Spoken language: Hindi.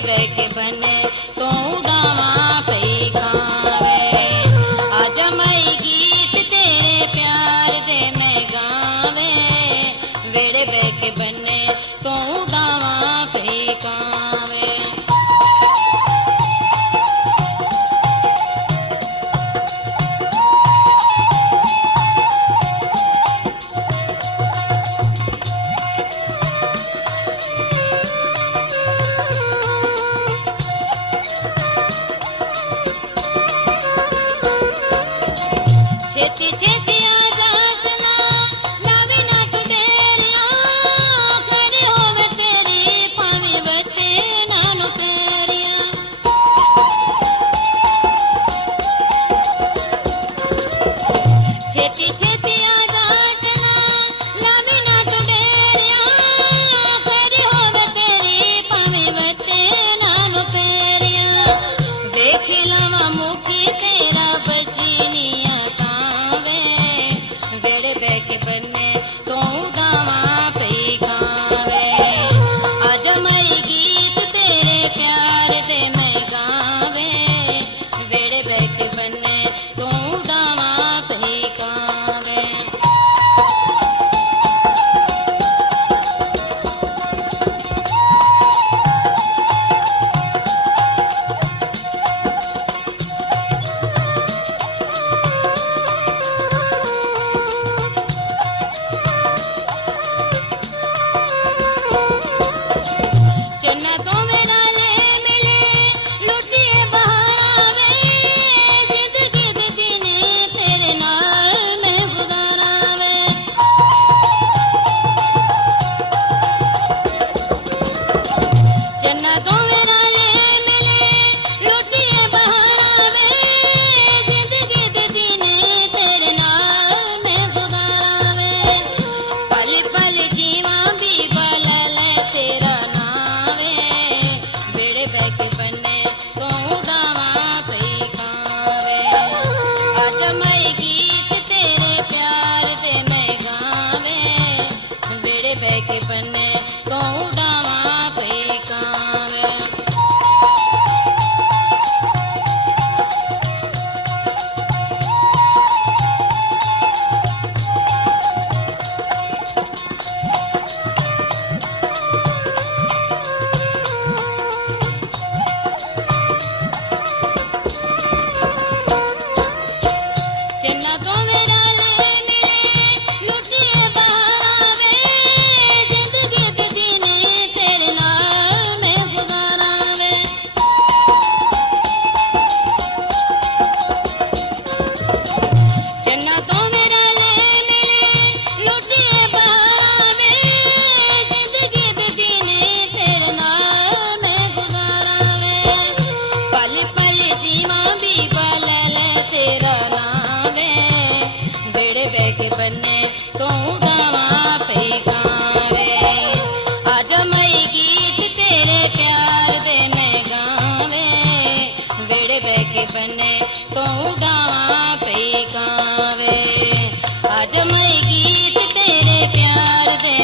बह के बने तो गावा पई गावे। आज मैं गीत तेरे प्यार दे मैं गावे, वेड़े बह के बने तो गावा पई गावे। छेती छेती आजा सजना, लावी ना तू देरिया, खरी होवे तेरी पावी बचे नानो तेरिया। छेती छेती आजा सजना, लावी ना तू देरिया, खरी होवे तेरी पावी बचे नानो तेरिया। देख लवा मुखी तेरा बचनिया के बने तो गावा पई गावे। आज मैं गीत तेरे प्यार दे मैं गावे, वेड़े बह के बने तो गावा पई गावे। चन्ना तो मेरा ले मिले लुटिए बहावे, जिंदगी दे दिन तेरे नाल मैं गुजारावे। चन्ना तो मेरा ले मिले लुटिए बहावे, जिंदगी दे दिन तेरे नाल मैं गुजारावे। पल पल जीवा भी बलल तेरा के बने तो गावा पई गावे। आज मैं गीत तेरे प्यार दे मैं गावे, वेड़े बह के बने तो गावा पई गावे। चन्ना तो मेरा ले मिले लुटिए बहावे, जिंदगी दे दिन तेरे नाल मैं गुजारावे। चन्ना तो मेरा ले मिले लुटिए बहावे, जिंदगी दे दिन तेरे नाल मैं गुजारावे। पल पल जीवा भी बलल तेरा नावे, वेड़े बह के बने तो गावा पई गावे। आज मैं गीत तेरे प्यार दे मैं गावे, वेड़े बह के बने तो गावा पई गावे। आज मैं गीत तेरे प्यार दे